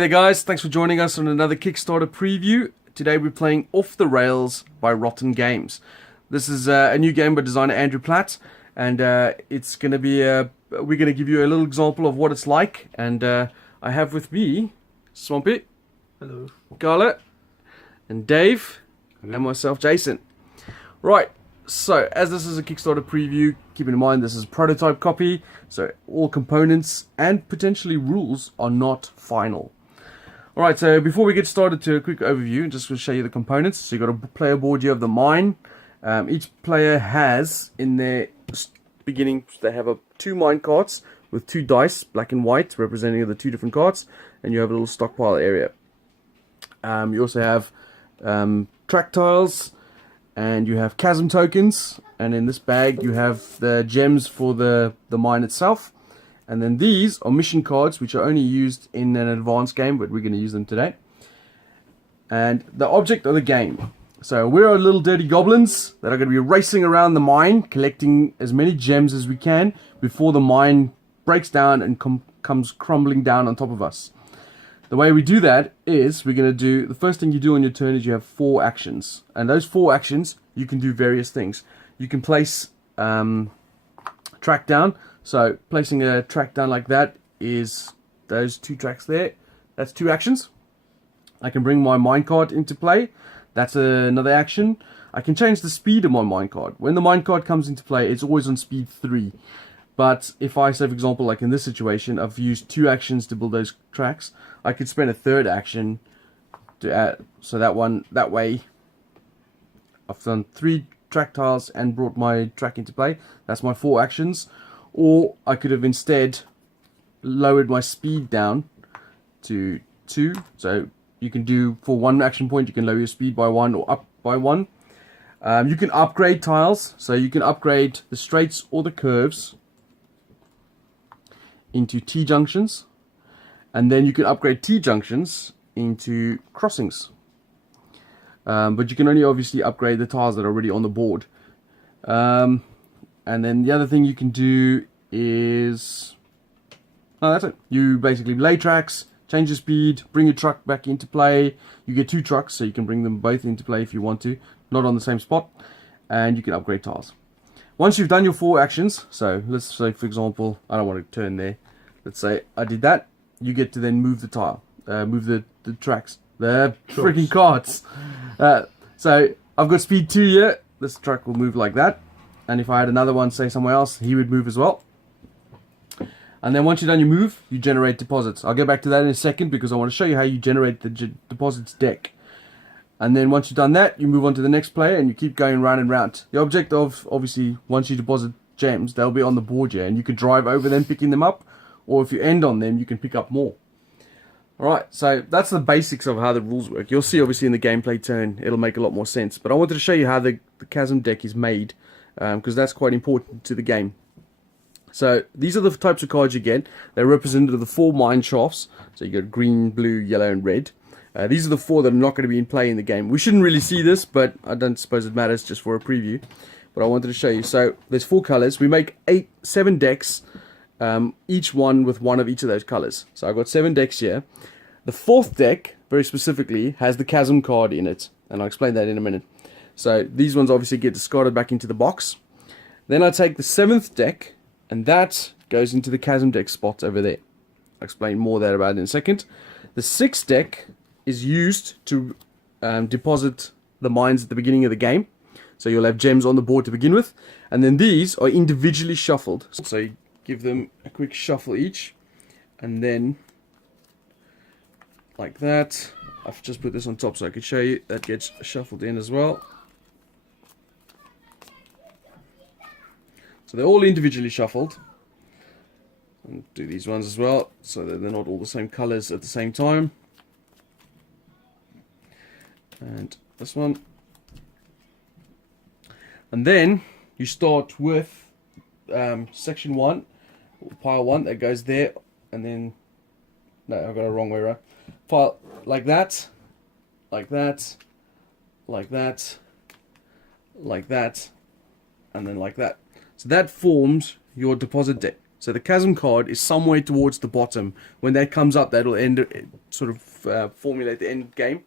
Hey there guys, thanks for joining us on another Kickstarter preview. Today we're playing Off the Rails by Rotten Games. This is a new game by designer Andrew Platt, and it's going to be we're going to give you a little example of what it's like. And I have with me Swampy, hello, Carla, and Dave, hello, and myself, Jason. Right, so as this is a Kickstarter preview, keep in mind this is a prototype copy, so all components and potentially rules are not final. Alright, so before we get started, to a quick overview, just to show you the components. So you've got a player board, you have the mine. Each player has, in their beginning, they have two mine carts with two dice, black and white, representing the two different carts, and you have a little stockpile area. You also have track tiles, and you have chasm tokens, and in this bag you have the gems for the mine itself. And then these are mission cards, which are only used in an advanced game, but we're going to use them today. And the object of the game. So we're little dirty goblins that are going to be racing around the mine, collecting as many gems as we can before the mine breaks down and comes crumbling down on top of us. The way we do that is we're going to do, the first thing you do on your turn is you have 4 actions. And those 4 actions, you can do various things. You can place track down. So placing a track down like that is those 2 tracks there. That's 2 actions. I can bring my minecart into play. That's another action. I can change the speed of my minecart. When the minecart comes into play, it's always on speed 3. But if I say, for example, like in this situation, I've used 2 actions to build those tracks, I could spend a 3rd action to add. So that way, I've done 3 track tiles and brought my track into play. That's my 4 actions. Or I could have instead lowered my speed down to 2. So you can do, for 1 action point, you can lower your speed by 1 or up by 1. You can upgrade tiles. So you can upgrade the straights or the curves into T-junctions. And then you can upgrade T-junctions into crossings. But you can only obviously upgrade the tiles that are already on the board. And then the other thing you can do is, that's it. You basically lay tracks, change the speed, bring your truck back into play. You get 2 trucks, so you can bring them both into play if you want to, not on the same spot. And you can upgrade tiles. Once you've done your 4 actions, so let's say, for example, I don't want to turn there. Let's say I did that. You get to then move the tile, move the tracks, the freaking carts. So I've got speed 2 here. This truck will move like that. And if I had another one, say somewhere else, he would move as well. And then once you've done your move, you generate deposits. I'll get back to that in a second because I want to show you how you generate the deposits deck. And then once you've done that, you move on to the next player and you keep going round and round. The object of, obviously, once you deposit gems, they'll be on the board here. And you can drive over them picking them up. Or if you end on them, you can pick up more. Alright, so that's the basics of how the rules work. You'll see, obviously, in the gameplay turn, it'll make a lot more sense. But I wanted to show you how the chasm deck is made, because that's quite important to the game. So these are the types of cards you get. They're represented of the 4 mine shafts. So you got green, blue, yellow, and red. These are the 4 that are not going to be in play in the game. We shouldn't really see this, but I don't suppose it matters, just for a preview. But I wanted to show you. So there's 4 colors. We make 7 decks, each one with one of each of those colors. So I've got 7 decks here. The 4th deck, very specifically, has the chasm card in it, and I'll explain that in a minute. So these ones obviously get discarded back into the box. Then I take the 7th deck, and that goes into the chasm deck spot over there. I'll explain more there about it in a second. The 6th deck is used to deposit the mines at the beginning of the game. So you'll have gems on the board to begin with. And then these are individually shuffled. So you give them a quick shuffle each. And then, like that. I've just put this on top so I could show you. That gets shuffled in as well. So they're all individually shuffled. And do these ones as well, so that they're not all the same colors at the same time. And this one. And then you start with section 1, or pile 1, that goes there, and then, no, I've got it the wrong way around. Pile like that, like that, like that, like that, and then like that. So that forms your deposit deck. So the chasm card is somewhere towards the bottom. When that comes up, that'll sort of formulate the end game.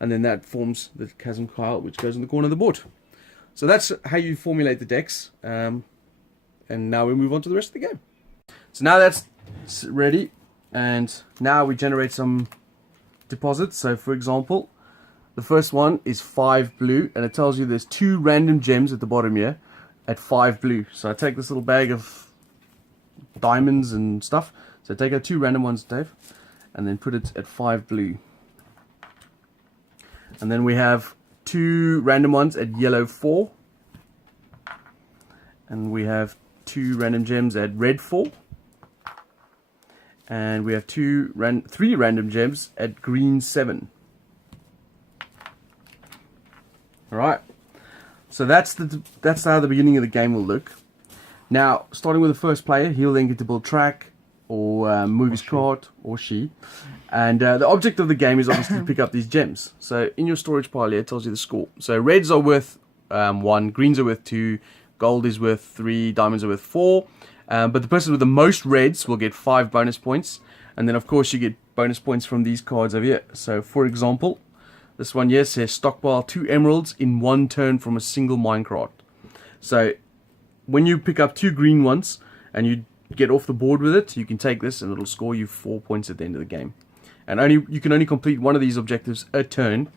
And then that forms the chasm card, which goes in the corner of the board. So that's how you formulate the decks. And now we move on to the rest of the game. So now that's ready. And now we generate some deposits. So for example, the first one is 5 blue. And it tells you there's 2 random gems at the bottom here at 5 blue. So I take this little bag of diamonds and stuff. So take out 2 random ones, Dave. And then put it at 5 blue. And then we have 2 random ones at yellow 4. And we have 2 random gems at red 4. And we have 3 random gems at green 7. Alright. So that's how the beginning of the game will look. Now, starting with the first player, he'll then get to build track, or move his cart, or she. And the object of the game is obviously to pick up these gems. So in your storage pile here, it tells you the score. So reds are worth 1, greens are worth 2, gold is worth 3, diamonds are worth 4. But the person with the most reds will get 5 bonus points. And then of course you get bonus points from these cards over here. So for example, this one here says stockpile 2 emeralds in 1 turn from a single minecart. So when you pick up 2 green ones and you get off the board with it, you can take this and it'll score you 4 points at the end of the game. And you can only complete one of these objectives a turn,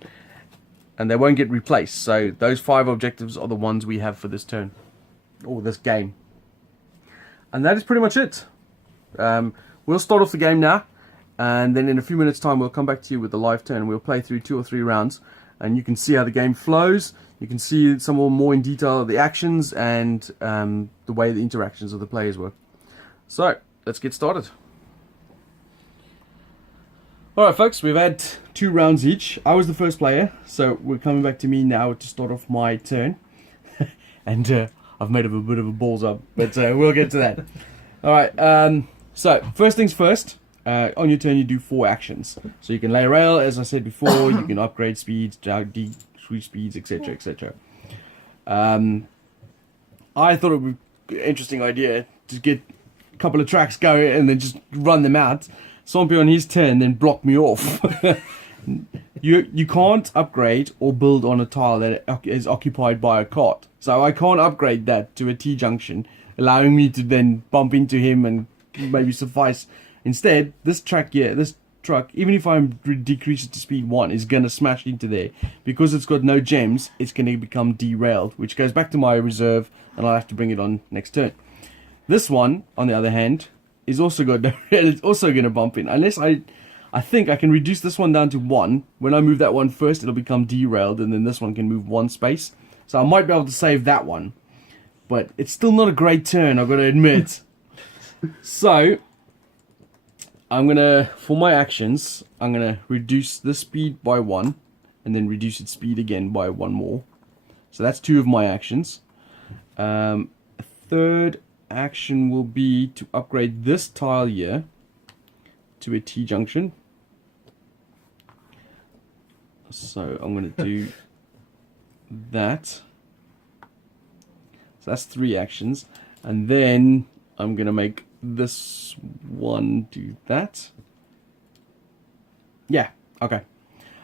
and they won't get replaced. So those 5 objectives are the ones we have for this turn, or this game. And that is pretty much it. We'll start off the game now, and then in a few minutes time we'll come back to you with the live turn. We'll play through 2 or 3 rounds, and you can see how the game flows. You can see some more in detail the actions and the way the interactions of the players work. So let's get started. Alright folks, we've had 2 rounds each. I was the first player, so we're coming back to me now to start off my turn. And I've made a bit of a balls up, but we'll get to that. Alright, so first things first, on your turn you do 4 actions. So you can lay a rail, as I said before, you can upgrade speeds, decrease speeds, etc, etc. I thought it would be an interesting idea to get a couple of tracks going and then just run them out. Swampy on his turn then blocked me off. You can't upgrade or build on a tile that is occupied by a cart. So I can't upgrade that to a T-junction, allowing me to then bump into him and maybe suffice. Instead, this track here, this truck, even if I decrease it to speed 1, is going to smash into there. Because it's got no gems, it's going to become derailed, which goes back to my reserve, and I'll have to bring it on next turn. This one, on the other hand, is also got no, it's also going to bump in. Unless I think I can reduce this one down to 1. When I move that one first, it'll become derailed, and then this one can move 1 space. So I might be able to save that one. But it's still not a great turn, I've got to admit. So I'm going to, for my actions, I'm going to reduce the speed by 1, and then reduce its speed again by 1 more. So that's 2 of my actions. A third action will be to upgrade this tile here to a T-junction. So I'm going to do that. So that's 3 actions. And then I'm going to make this one do that. Yeah, okay.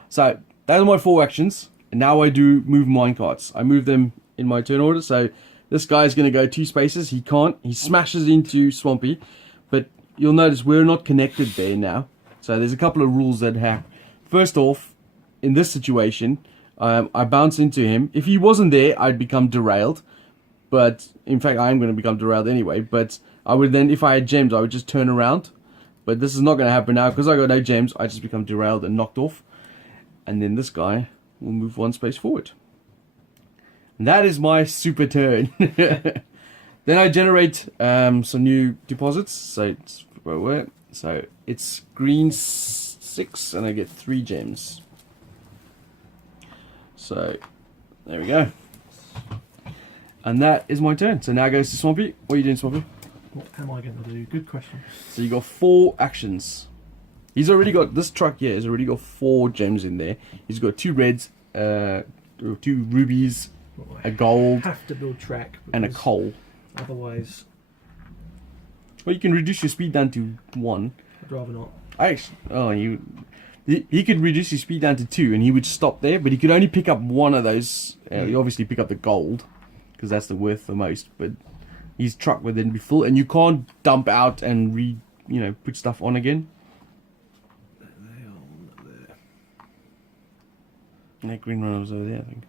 So those are my 4 actions. And now I do move minecarts. I move them in my turn order. So this guy's going to go 2 spaces. He can't. He smashes into Swampy. But you'll notice we're not connected there now. So there's a couple of rules that happen. First off, in this situation, I bounce into him. If he wasn't there, I'd become derailed. But, in fact, I am going to become derailed anyway. But I would then, if I had gems, I would just turn around. But this is not going to happen now. Because I got no gems, I just become derailed and knocked off. And then this guy will move 1 space forward. And that is my super turn. Then I generate some new deposits. So it's green 6 and I get 3 gems. So there we go. And that is my turn. So now it goes to Swampy. What are you doing, Swampy? What am I going to do? Good question. So you got 4 actions. He's already got, this truck here has already got 4 gems in there. He's got 2 reds, 2 rubies, a gold, have to build track and a coal. Otherwise, Well, you can reduce your speed down to 1. I'd rather not. Actually, he could reduce his speed down to 2, and he would stop there. But he could only pick up one of those. You obviously pick up the gold, because that's the worth the most. But his truck would then be full, and you can't dump out and put stuff on again. They are there. And that green runner was over there, I think.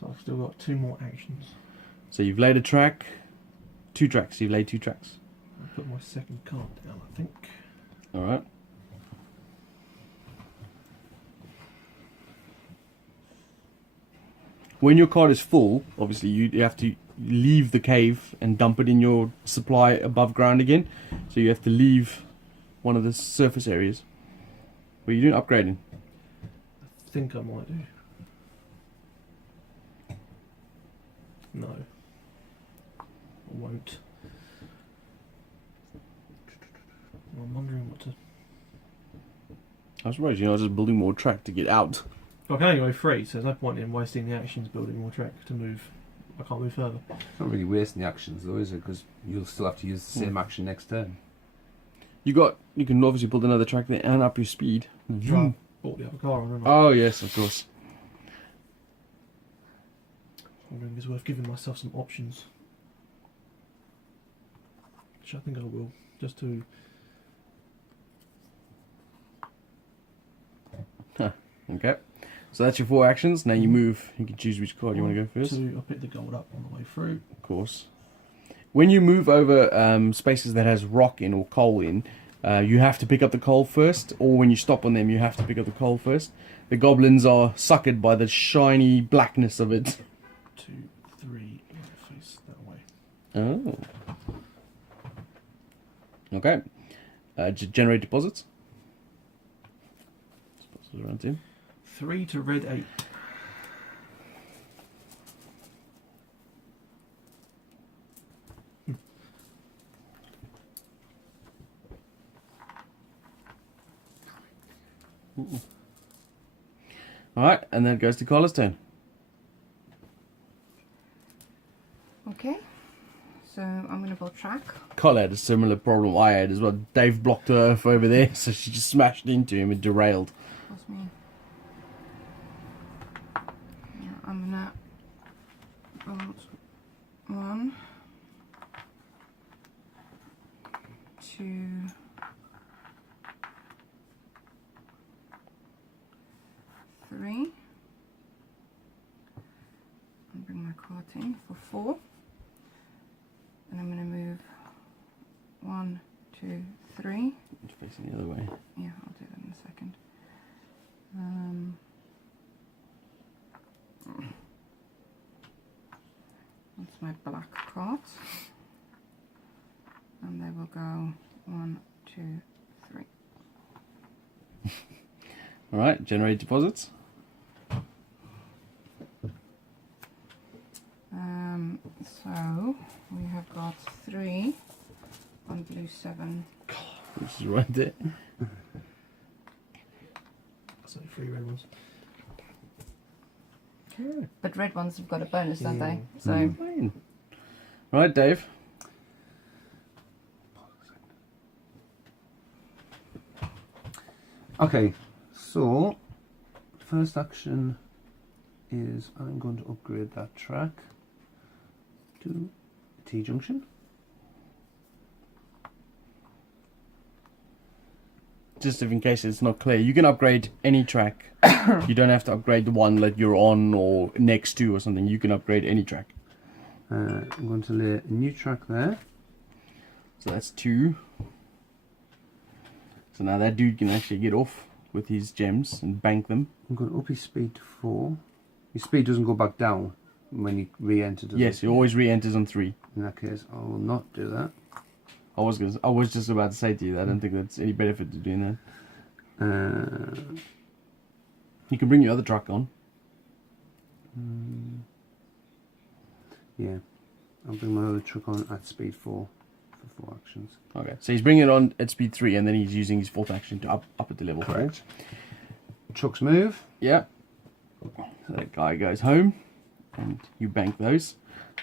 So I've still got 2 more actions. So you've laid a track, 2 tracks. You've laid 2 tracks. I'll put my second card down, I think. All right. When your card is full, obviously you have to leave the cave and dump it in your supply above ground again. So you have to leave one of the surface areas. What are you doing? Upgrading? I think I might do. No. I won't. I'm wondering what to... I was surprised you're not just building more track to get out. I can only go 3, so there's no point in wasting the actions building more track to move. I can't move further. It's not really wasting the actions though, is it? Because you'll still have to use the same action next turn. You can obviously build another track there and up your speed. So I bought the other car on, haven't I? Oh yes, of course. I'm wondering if it's worth giving myself some options. Which I think I will, just to... Okay. So that's your 4 actions. Now you move. You can choose which card you want to go first. I'll pick the gold up on the way through. Of course. When you move over spaces that has rock in or coal in, you have to pick up the coal first, or when you stop on them, you have to pick up the coal first. The goblins are suckered by the shiny blackness of it. 2, 3, face that way. Oh. Okay. Generate deposits. Deposits around 10. 3 to red 8. Alright, and then it goes to Carla's turn. Okay, so I'm going to build track. Carla had a similar problem I had as well. Dave blocked her over there, so she just smashed into him and derailed. That's me. Yeah, I'm going to build 1, 2, 3, and bring my card in for 4, and I'm going to move 1, 2, 3. It's facing the other way. Yeah, I'll do that in a second. That's my black cards, and they will go 1, 2, 3. Alright, generate deposits. So we have got 3 on blue 7. Which is right there. So 3 red ones. But red ones have got a bonus, don't they? So Fine. Right, Dave. Okay, so the first action is I'm going to upgrade that track to T-junction. Just in case it's not clear, you can upgrade any track. You don't have to upgrade the one that you're on or next to or something. You can upgrade any track. I'm going to lay a new track there. So that's 2. So now that dude can actually get off with his gems and bank them. I'm going to up his speed to 4. His speed doesn't go back down when you re-enter. Yes, he always re-enters on 3. In that case, I will not do that. I was just about to say to you that I don't think that's any benefit to doing that. You can bring your other truck on. Yeah, I'll bring my other truck on at speed 4 for 4 actions. Okay, so he's bringing it on at speed 3 and then he's using his 4th action to up it to level 4. Trucks move. Yeah. So that guy goes home and you bank those.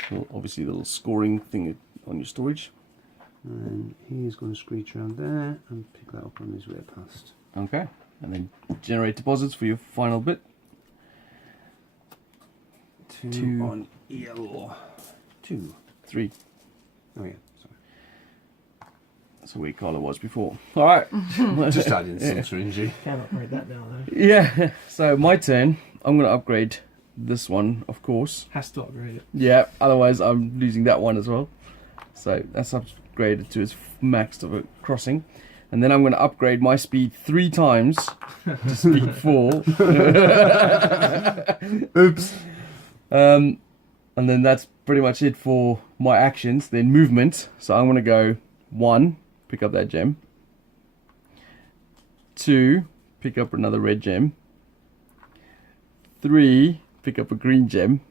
Well, obviously, the little scoring thing on your storage. And he's going to screech around there and pick that up on his way past. Okay, and then generate deposits for your final bit. Two on yellow. 2. 3. Oh yeah, sorry. That's where Carla was before. All right. Just adding some syringy. Can't upgrade that now though. Yeah. So my turn. I'm going to upgrade this one, of course. Has to upgrade it. Yeah. Otherwise, I'm losing that one as well. So that's upgraded to its max of a crossing. And then I'm going to upgrade my speed 3 times to speed 4. Oops. And then that's pretty much it for my actions. Then movement. So I'm going to go 1, pick up that gem. 2, pick up another red gem. 3, pick up a green gem.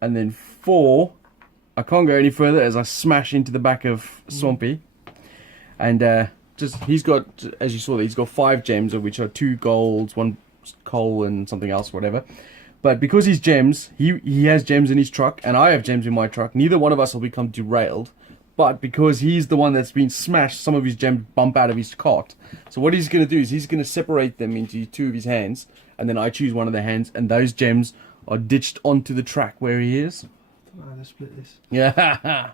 And then 4, I can't go any further as I smash into the back of Swampy. And he's got, as you saw, he's got 5 gems, of which are 2 golds, 1 coal, and something else, whatever. But because he's gems, he has gems in his truck, and I have gems in my truck. Neither one of us will become derailed. But because he's the one that's been smashed, some of his gems bump out of his cart. So what he's going to do is he's going to separate them into 2 of his hands, and then I choose one of the hands, and those gems are ditched onto the track where he is. I don't know how to split this. Yeah.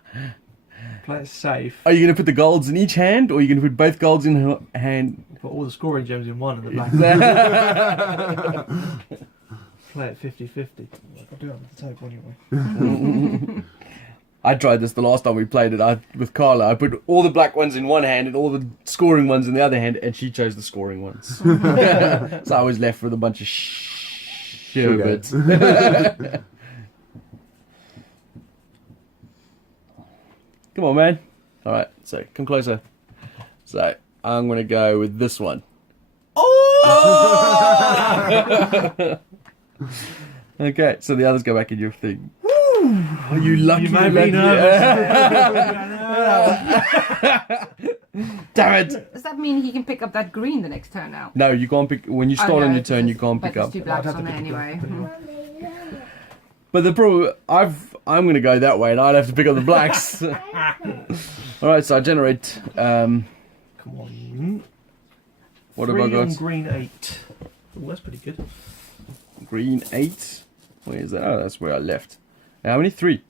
Play it safe. Are you going to put the golds in each hand, or are you going to put both golds in her hand? Put all the scoring gems in one and the black. Play it 50-50. I'll do it on the table anyway. I tried this the last time we played it with Carla. I put all the black ones in one hand and all the scoring ones in the other hand, and she chose the scoring ones. So I was left with a bunch of sherbets. Come on, man. All right, so come closer. So I'm going to go with this one. Oh! Okay, so the others go back in your thing. Oh, you lucky. You made me Damn it! Does that mean he can pick up that green the next turn now? No, you can't pick. When you start on your turn, you can't but pick up. there's 2 blacks on there anyway. But the problem, I'm going to go that way, and I'd have to pick up the blacks. All right, so I generate. Come on. What have I got? Green 8. Oh, that's pretty good. Green 8. Where is that? Oh, that's where I left. How many? 3.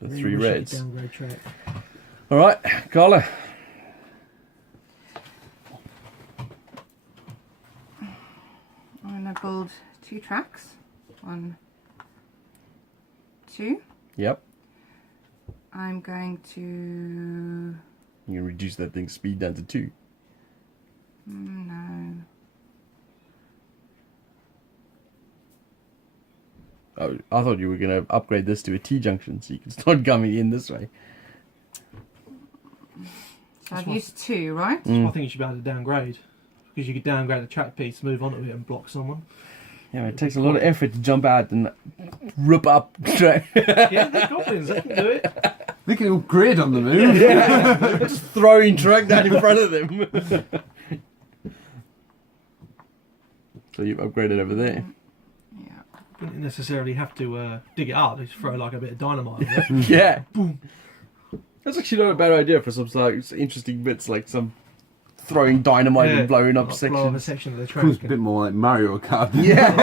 The 3 reds. Downgrade track. All right, Carla. I'm going to build 2 tracks. 1, 2. Yep. I'm going to... You can reduce that thing's speed down to 2. No. Oh, I thought you were going to upgrade this to a T-junction so you can start coming in this way. So I've used 2, right? So I think you should be able to downgrade. Because you could downgrade a track piece, move onto it and block someone. Yeah, it takes a lot of effort to jump out and rip up track. Yeah, they're goblins, they can do it. They can upgrade on the move. Yeah, just throwing track down in front of them. So you've upgraded over there. Yeah. You don't necessarily have to dig it up, just throw like a bit of dynamite on it. Yeah. Boom. That's actually not a bad idea for some like interesting bits, like some throwing dynamite and blowing up like blow up a sections. section of the track. It's a bit more like Mario Kart. Yeah.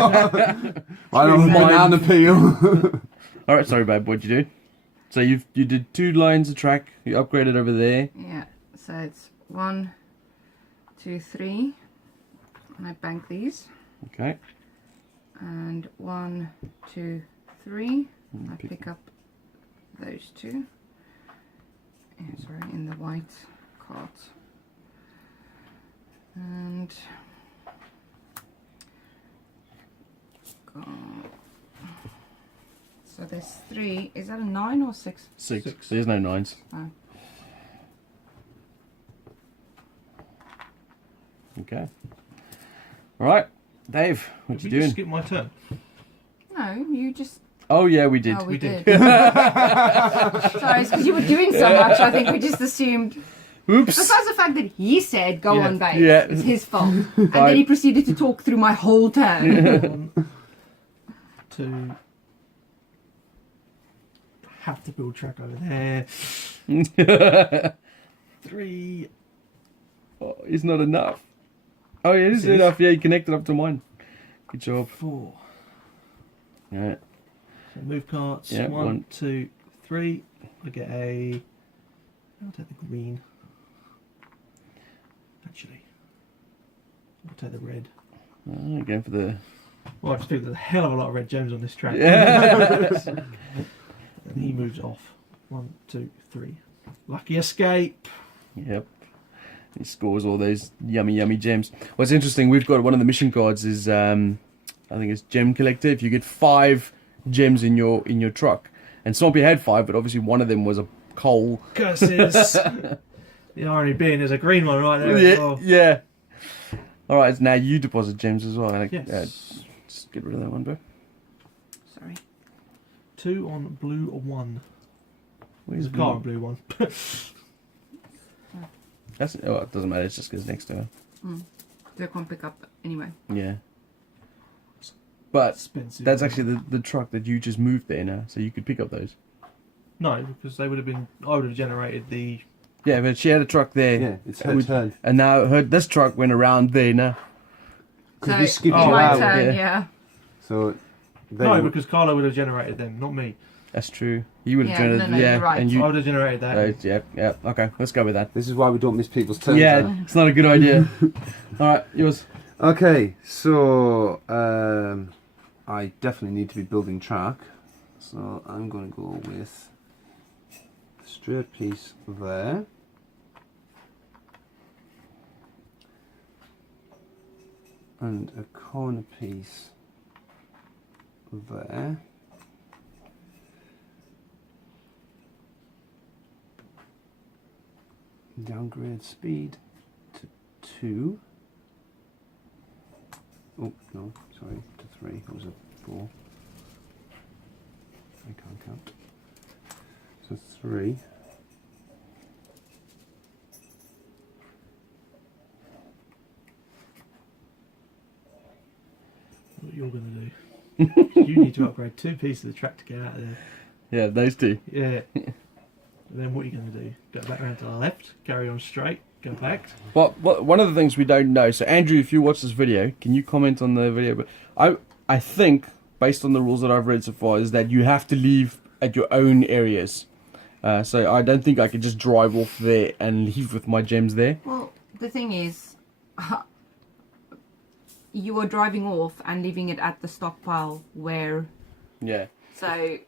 I don't know, banana peel. All right, sorry, babe. What'd you do? So you did 2 lines of track. You upgraded over there. Yeah. So it's 1, 2, 3. And I bank these. Okay. And 1, 2, 3. I pick up those 2. Yeah, sorry, in the white cart. And so there's 3. Is that a 9 or 6? 6. There's no 9s. Oh. Okay. All right, Dave. What you Did we just doing? skip my turn? No, you just. Oh yeah, we did. Oh, we did. did. Sorry, it's because you were doing so much. I think we just assumed. Oops. Besides the fact that he said, "Go Yeah. on, babe," Yeah. it's his fault, and then he proceeded to talk through my whole turn. 1, 2, have to build track over there. 3. Oh, it's not enough. Oh, yeah, it is It is. enough. Yeah, you connected up to mine. Good job. 4. Yeah. So move carts. Yeah, 1, 2, 3. I get a. I'll take the green. Actually, I'll take the red. Oh, going for the. Well, I just think there's a hell of a lot of red gems on this track. Yeah. And he moves off. 1, 2, 3. Lucky escape. Yep. He scores all those yummy gems. What's interesting, we've got one of the mission cards is I think it's gem collector. If you get 5 gems in your truck, and Swampy had 5, but obviously one of them was a coal. Curses. The irony being there's a green one right there as Yeah, well. yeah. All right, now you deposit gems as well. Yes. Just get rid of that one, bro. Sorry. 2 on blue 1. Where's There's a car on blue 1. That's it doesn't matter. It just goes next to her. They can't pick up anyway. Yeah. But Expensive. that's actually the truck that you just moved there now, so you could pick up those. No, because they would have been. I would have generated the. Yeah, but she had a truck there. Yeah, it's her turn. And now this truck went around there now. Because we So skipped Oh, you my out. turn, yeah. yeah. So No, because Carlo would have generated them, not me. That's true. You would have Yeah, generated, no, you're right. and I you. would have generated that. Yeah. Okay, let's go with that. this is why we don't miss people's turns. Yeah, then. it's not a good idea. All right, yours. Okay, so I definitely need to be building track. So I'm going to go with a straight piece there. And a corner piece there. Downgrade speed to 2. Oh, no, sorry, to 3. It was a 4. I can't count. So 3. What you're going to do? You need to upgrade 2 pieces of the track to get out of there. Yeah, those two. Yeah. And then what are you going to do? Go back around to the left, carry on straight, go back. Well, one of the things we don't know. So, Andrew, if you watch this video, can you comment on the video? But I think, based on the rules that I've read so far, is that you have to leave at your own areas. So I don't think I could just drive off there and leave with my gems there. Well, the thing is, you are driving off and leaving it at the stockpile where. Yeah. So,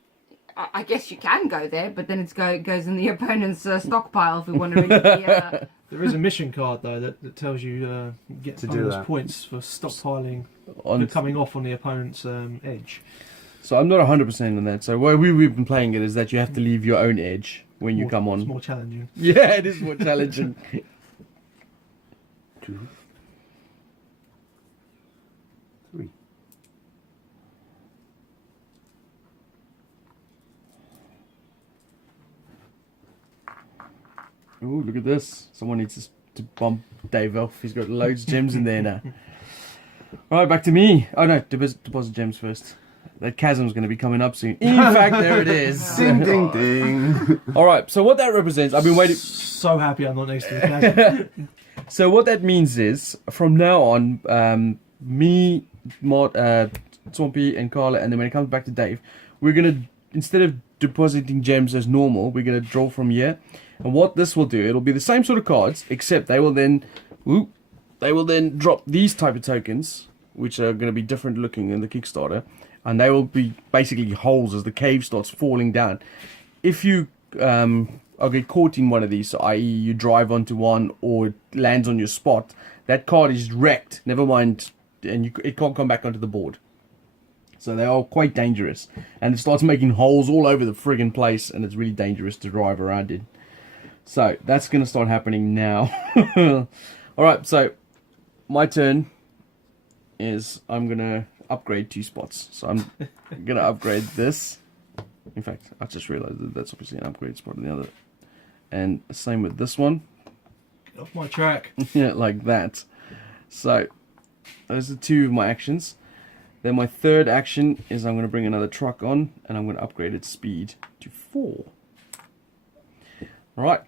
I guess you can go there, but then it goes in the opponent's stockpile if we want to read the. There is a mission card though that tells you get To do bonus that. points for stockpiling On, coming off on the opponent's edge. so I'm not 100% on that. So where we've been playing it is that you have to leave your own edge when you come It's on. more challenging. Yeah, it is more challenging. 2. 3. Ooh, look at this. Someone needs to bump Dave off. He's got loads of gems in there now. Alright, back to me. Oh no, deposit gems first. That chasm's going to be coming up soon. In fact, there it is. Ding, ding, ding. Alright, so what that represents, I've been waiting. So happy I'm not next to the chasm. So what that means is, from now on, me, Mod, Swampy, and Carla, and then when it comes back to Dave, we're going to, instead of depositing gems as normal, we're going to draw from here. And what this will do, it'll be the same sort of cards, except they will then drop these type of tokens, which are going to be different looking in the Kickstarter, and they will be basically holes as the cave starts falling down. If you get caught in one of these, so i.e. you drive onto one or it lands on your spot, that card is wrecked, never mind, and it can't come back onto the board. So they are quite dangerous, and it starts making holes all over the friggin' place, and it's really dangerous to drive around in. So that's going to start happening now. Alright, so my turn is I'm going to upgrade 2 spots. So I'm going to upgrade this. In fact, I just realized that that's obviously an upgrade spot on the other. And same with this one. Get off my track. Yeah, like that. So those are 2 of my actions. Then my third action is I'm going to bring another truck on, and I'm going to upgrade its speed to 4. Alright,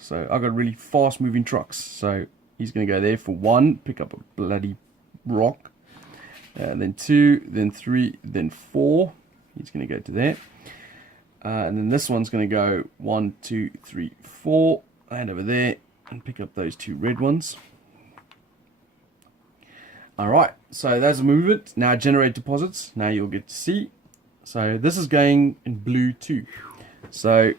so I've got really fast moving trucks, so he's going to go there for 1, pick up a bloody rock, then 2, then 3, then 4, he's going to go to there, and then this one's going to go 1, 2, 3, 4, and over there, and pick up those 2 red ones. Alright, so there's a movement. Now generate deposits. Now you'll get to see. So this is going in blue too. So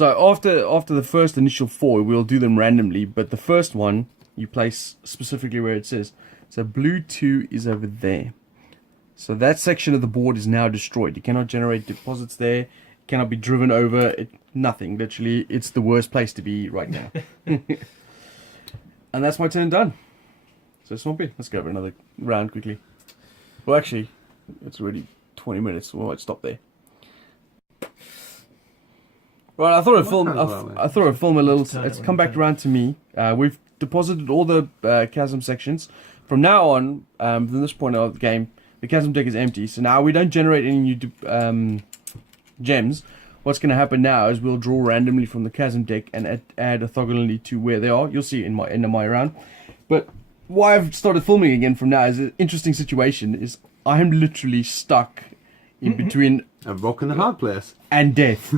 after the first initial 4, we'll do them randomly, but the first one you place specifically where it says. So blue 2 is over there. So that section of the board is now destroyed. You cannot generate deposits there. It cannot be driven over. Nothing. Literally, it's the worst place to be right now. And that's my turn done. So Swampy, let's go over another round quickly. Well, actually, it's already 20 minutes, so we might stop there. Right, I thought I'd film. I thought I'd film a little. It's come back around to me. We've deposited all the chasm sections. From now on, from this point of the game, the chasm deck is empty. So now we don't generate any new gems. What's going to happen now is we'll draw randomly from the chasm deck and add orthogonally to where they are. You'll see it in my end of my round. But why I've started filming again from now is an interesting situation. Is I am literally stuck in between a rock and a hard place and death.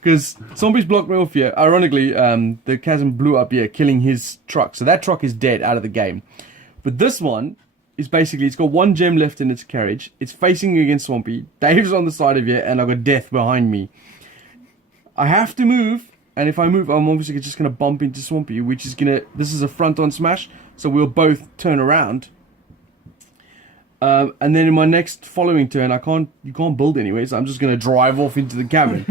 Because zombies blocked me off here. Ironically, the chasm blew up here, killing his truck. So that truck is dead, out of the game. But this one is basically, it's got 1 gem left in its carriage. It's facing against Swampy. Dave's on the side of here, and I've got death behind me. I have to move, and if I move, I'm obviously just going to bump into Swampy, which is going to, this is a front-on smash, so we'll both turn around. And then in my next following turn, you can't build anyway, so I'm just going to drive off into the cabin,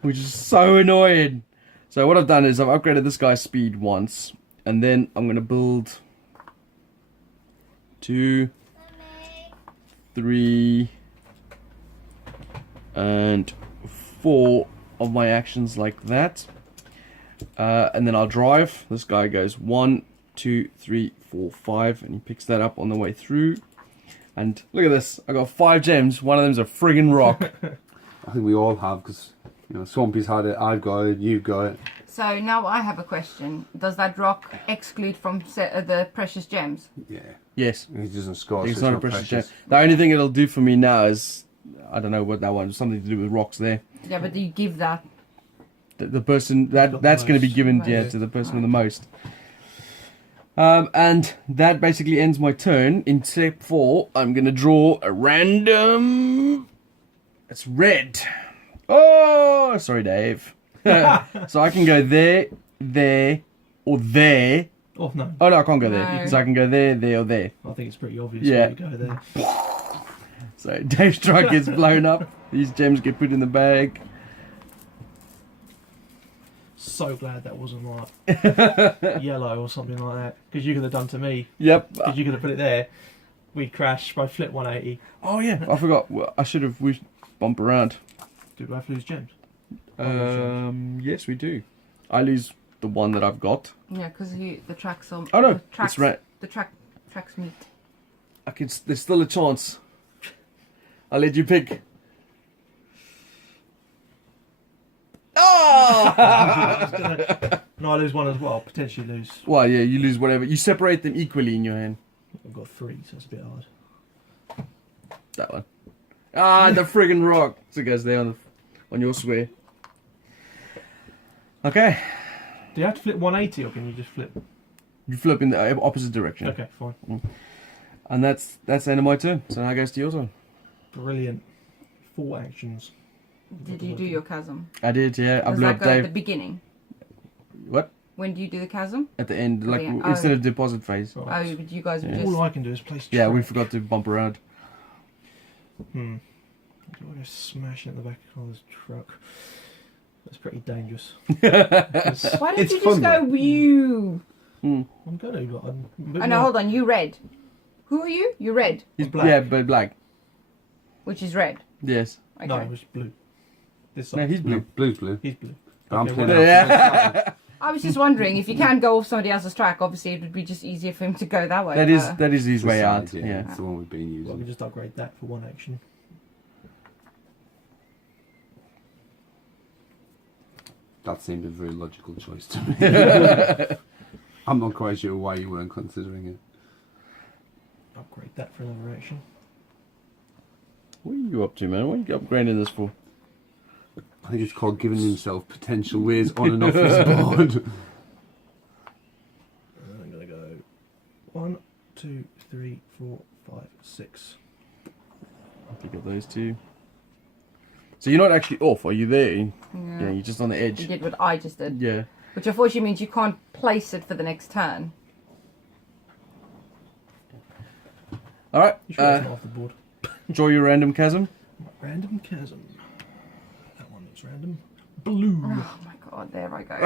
which is so annoying. So what I've done is I've upgraded this guy's speed once, and then I'm going to build 2, 3, and 4 of my actions like that. And then I'll drive. This guy goes 1, 2, 3, 4, 5, and he picks that up on the way through. And look at this, I got 5 gems, one of them's a friggin' rock. I think we all have, because Swampy's had it, I've got it, you've got it. So now I have a question. Does that rock exclude from the precious gems? Yeah. Yes. He doesn't score, It's so not a precious gem. The only thing it'll do for me now is, I don't know what that one, something to do with rocks there. Yeah, but do you give that? The person, that's going to be given to the person with the most. And that basically ends my turn, except for I'm going to draw a random... It's red. Oh, sorry, Dave. So I can go there, there, or there. Oh, no. Oh, no, I can't go there. No. So I can go there, there, or there. I think it's pretty obvious Yeah. where you go there. So Dave's truck gets blown up. These gems get put in the bag. So glad that wasn't like yellow or something like that. Because you could have done to me. Yep. Because you could have put it there. We'd crash by flip 180. Oh, yeah. I forgot. Well, I should have... We bump around. Do we have to lose gems? Yes, we do. I lose the one that I've got. Yeah, because the tracks are... Oh, no. The tracks, It's red. The tracks meet. There's still a chance. I'll let you pick. Oh! No, I lose one as well. Potentially lose. Well, yeah, you lose whatever. You separate them equally in your hand. I've got 3, so it's a bit hard. That one. Ah, the friggin' rock. So it goes there on your square. Okay. Do you have to flip 180 or can you just flip? You flip in the opposite direction. Okay, fine. And that's the end of my turn. So now it goes to your turn. Brilliant. 4 actions. Did you do your chasm? I did, yeah. I Does blew that up go at Dave. the beginning? What? When do you do the chasm? At the end, like yeah. instead of deposit phase. Oh, but you guys Yeah. just... All I can do is place Yeah, we track. forgot to bump around. Do I go smashing at the back of this truck? That's pretty dangerous. Why don't It's you fun, just go, though. you? I'm going to, but I'm a bit Oh, no, more- hold on. You red. Who are you? You red. He's black. Yeah, but black. Which is red. Yes. Okay. No, it was blue. This No, side. he's blue. Blue's blue. He's blue. I'm Okay, playing well, Yeah. I was just wondering, if you can go off somebody else's track, obviously it would be just easier for him to go that way. That is his way out. Yeah, Yeah. it's the one we've been Well, I using. can just upgrade that for one action. That seemed a very logical choice to me. I'm not quite sure why you weren't considering it. Upgrade that for another action. What are you up to, man? What are you upgrading this for? I think it's called giving himself potential ways on and off his board. I'm gonna go 1, 2, 3, 4, 5, 6. Pick up those two. So you're not actually off, are you there? Yeah. Yeah, you're just on the edge. You did what I just did. Yeah. Which unfortunately means you can't place it for the next turn. Alright, You should have off the board. draw your random chasm. Random chasm. That one looks random. Blue. Oh my god, there I go.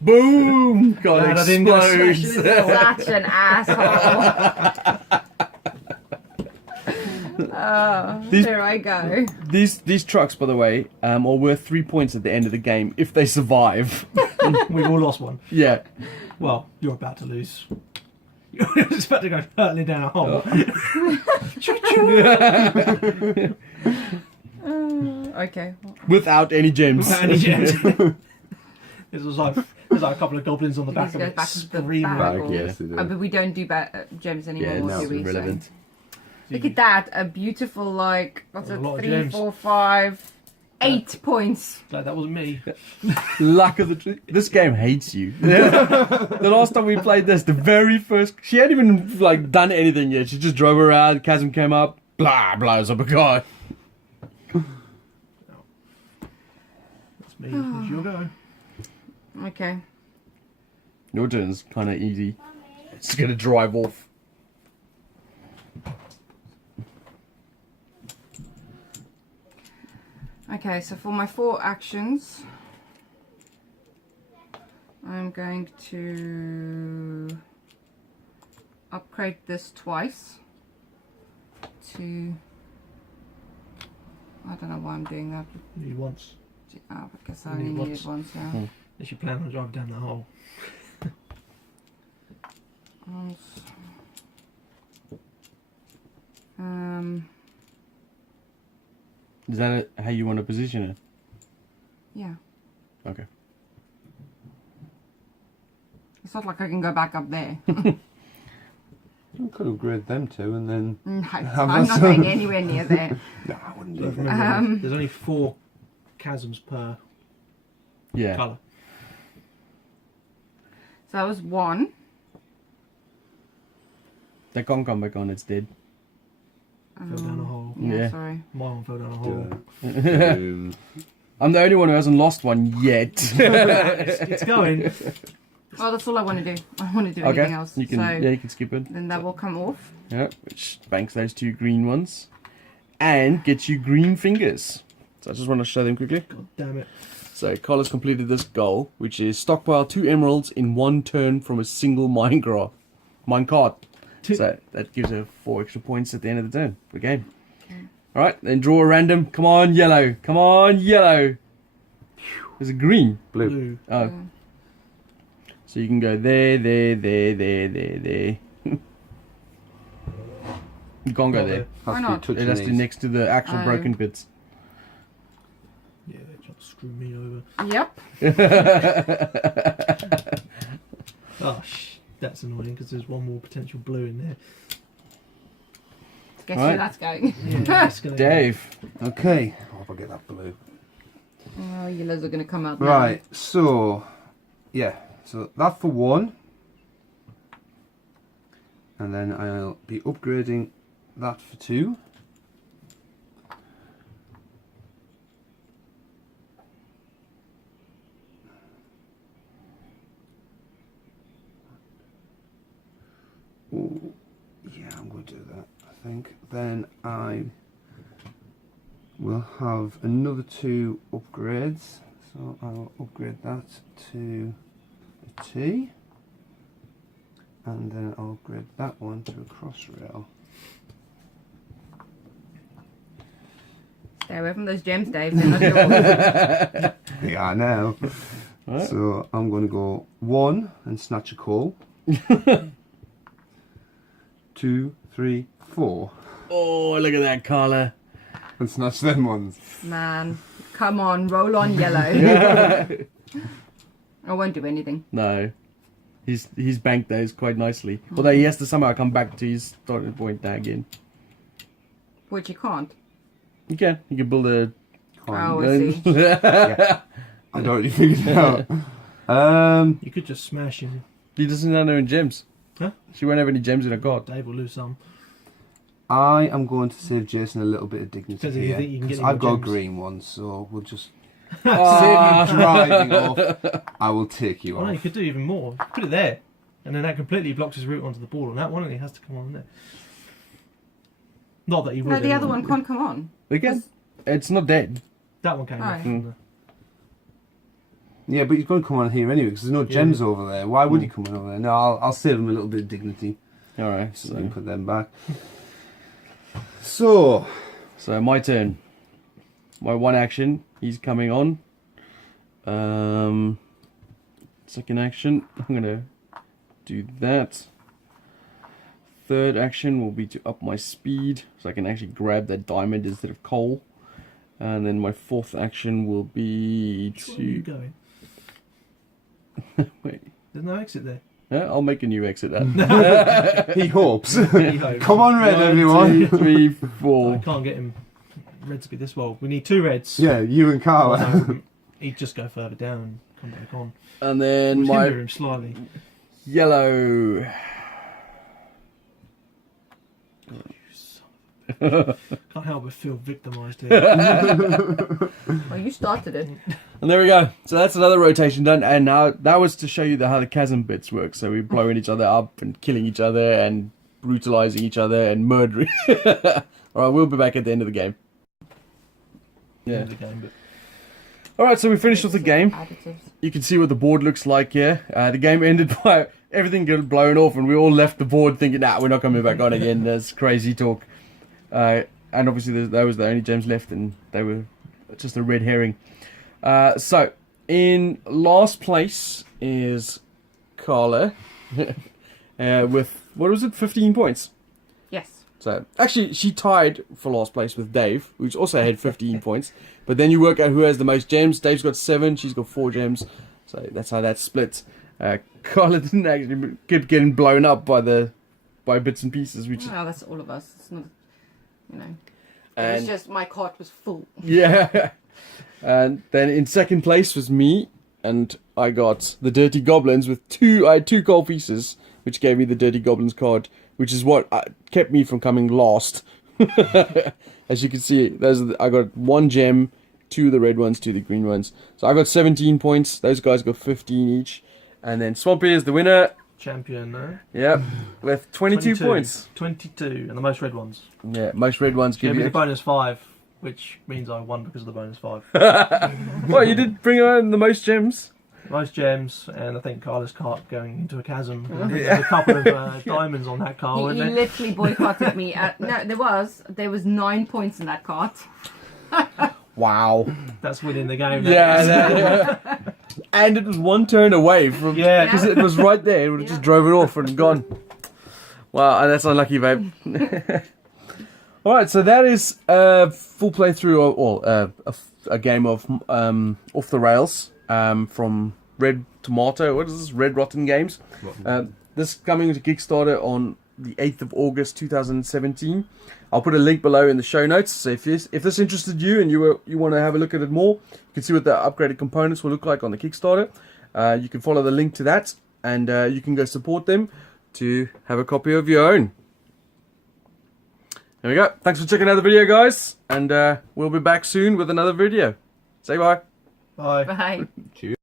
Boom! God, Glad I didn't go explodes. smashing it. Such an asshole. Oh, These- there I go. These trucks, by the way, are worth 3 points at the end of the game if they survive. We've all lost one. Yeah. Well, you're about to lose. You're just about to go hurtling down a hole. Okay. Without any gems. Without any gems. There's like a couple of goblins on the back These of go it back into the screaming. bag. Back, yes, they do. But we don't do gems anymore, Yeah, no, do we? it's irrelevant. So. Look at that, a beautiful, like, what's A it, lot of 3, gems. 4, 5, 8 points. Glad that wasn't me. Luck of the this game hates you. The last time we played this, the very first, she hadn't even like done anything yet. She just drove around. Chasm came up, blah, blows up a guy. That's me. It's your go. Okay. Your turn's kind of easy. It's gonna drive off. Okay, so for my 4 actions, I'm going to upgrade this twice to, I don't know why I'm doing that. Need once. Oh, I guess I Only only once. needed once, yeah. Unless you plan on driving down that hole. Once. Is that how you want to position it? Yeah. Okay. It's not like I can go back up there. You could upgrade them too and then... No, Have I'm us- not going anywhere near there. No, I wouldn't So do if I that. remember, there's only 4 chasms per Yeah. colour. So that was 1. That can't come back on. It's dead. Fell down a hole. Yeah, Yeah. sorry. My one fell down a hole. I'm the only one who hasn't lost one yet. It's going. Oh, that's all I want to do. I want to do anything Okay. else. You can. So Yeah, you can skip it. then that will come off. Yeah, which banks those 2 green ones, and gets you green fingers. So I just want to show them quickly. God damn it. So Carl has completed this goal, which is stockpile 2 emeralds in 1 turn from a single minecart. So that gives her 4 extra points at the end of the turn. Good game. Okay. All right, then draw a random. Come on, yellow. Come on, yellow. There's a green. Blue. Oh, Mm. so you can go there. You can't go there. Why Has to not? be touching It has to be these. next to the actual Oh. broken bits. Yeah, they tried to screw me over. Yep. Oh, that's annoying because there's one more potential blue in there. Guess Right. where that's going. Yeah, it's gonna Dave. Okay. I hope I get that blue. Oh, yellows are going to come out now. Right, so... Yeah, so that for 1. And then I'll be upgrading that for 2. Ooh, yeah, I'm going to do that, I think. Then I will have another 2 upgrades. So I'll upgrade that to a T. And then I'll upgrade that one to a cross rail. Stay away from those gems, Dave. They're not yours. They are now. Right. So I'm going to go 1 and snatch a coal. 2, 3, 4. Oh, look at that, Carla. And snatch them ones. Man, come on, roll on yellow. I won't do anything. No. He's banked those quite nicely. Although he has to somehow come back to his starting point now again. Which you can't. You can. You can build a... Oh, I see. Yeah. I'd already figured it out. You could just smash him. He doesn't have any gems. Huh? She won't have any gems in her card. Dave will lose some. I am going to save Jason a little bit of dignity Depends if you here. think you can get 'cause any I've more got gems. green ones, so we'll just save you driving off. I will take you Oh, no, you off. could do even more. Put it there. And then that completely blocks his route onto the board on that one, and he has to come on there. Not that he would. No, the other anyway. one can't come on. Because it's not dead. That one came off. Oh. Yeah, but he's going to come on here anyway because there's no gems over there. Why would he come on over there? No, I'll save him a little bit of dignity. Alright, So we can so... put them back. So, So my turn. My one action, he's coming on. Second action, I'm gonna do that. Third action will be to up my speed, so I can actually grab that diamond instead of coal. And then my fourth action will be Where are you to... going? Wait, There's no exit there. yeah, I'll make a new exit then. he hopes. He hopes. Come on, Red, 1, everyone. 2, 3, I 4. can't get him red to be this well. We need 2 reds. Yeah, you and Carla. So, he'd just go further down and come back on. And then We'll my hinder him slightly. yellow. Can't help but feel victimised here. Well, you started it. And there we go. So that's another rotation done. And now that was to show you how the chasm bits work. So we're blowing each other up and killing each other and brutalizing each other and murdering. All right, we'll be back at the end of the game. Yeah. End of the game, but All right, so we finished with the game. Additives. You can see what the board looks like here. The game ended by everything getting blown off, and we all left the board thinking, nah, we're not coming back on again. That's crazy talk. And obviously, that was the only gems left, and they were just a red herring. So, in last place is Carla with, what was it, 15 points. Yes. So, actually, she tied for last place with Dave, which also had 15 points. But then you work out who has the most gems. Dave's got 7, she's got 4 gems. So, that's how that splits. Carla didn't actually keep getting blown up by bits and pieces, which Well, that's all of us. It's not, you know. And- It's just my cart was full. yeah. And then in second place was me, and I got the Dirty Goblins with I had 2 gold pieces, which gave me the Dirty Goblins card, which is what kept me from coming last. As you can see, I got 1 gem, 2 of the red ones, 2 of the green ones. So I got 17 points. Those guys got 15 each. And then Swampy is the winner. champion, no? Yep, with 22 points. 22, and the most red ones. Yeah, most red ones Give give me the you. bonus 5, which means I won because of the bonus 5. Well, you did bring on the most gems. Most gems, and I think Carla's cart going into a chasm. And I think there's a couple of diamonds on that car, He wasn't there? literally boycotted me. No, there was 9 points in that cart. Wow. That's winning the game. Yeah, and it was 1 turn away from. Yeah. Because it was right there. It would have just drove it off and gone. Wow, that's unlucky, babe. Alright, so that is a full playthrough, or a game of Off the Rails from Red Tomato. What is this? Red Rotten Games. This is coming to Kickstarter on the 8th of August 2017. I'll put a link below in the show notes. So if this interested you and you want to have a look at it more, you can see what the upgraded components will look like on the Kickstarter. You can follow the link to that, and you can go support them to have a copy of your own. There we go. Thanks for checking out the video, guys, and we'll be back soon with another video. Say bye. Bye. Bye. Cheers.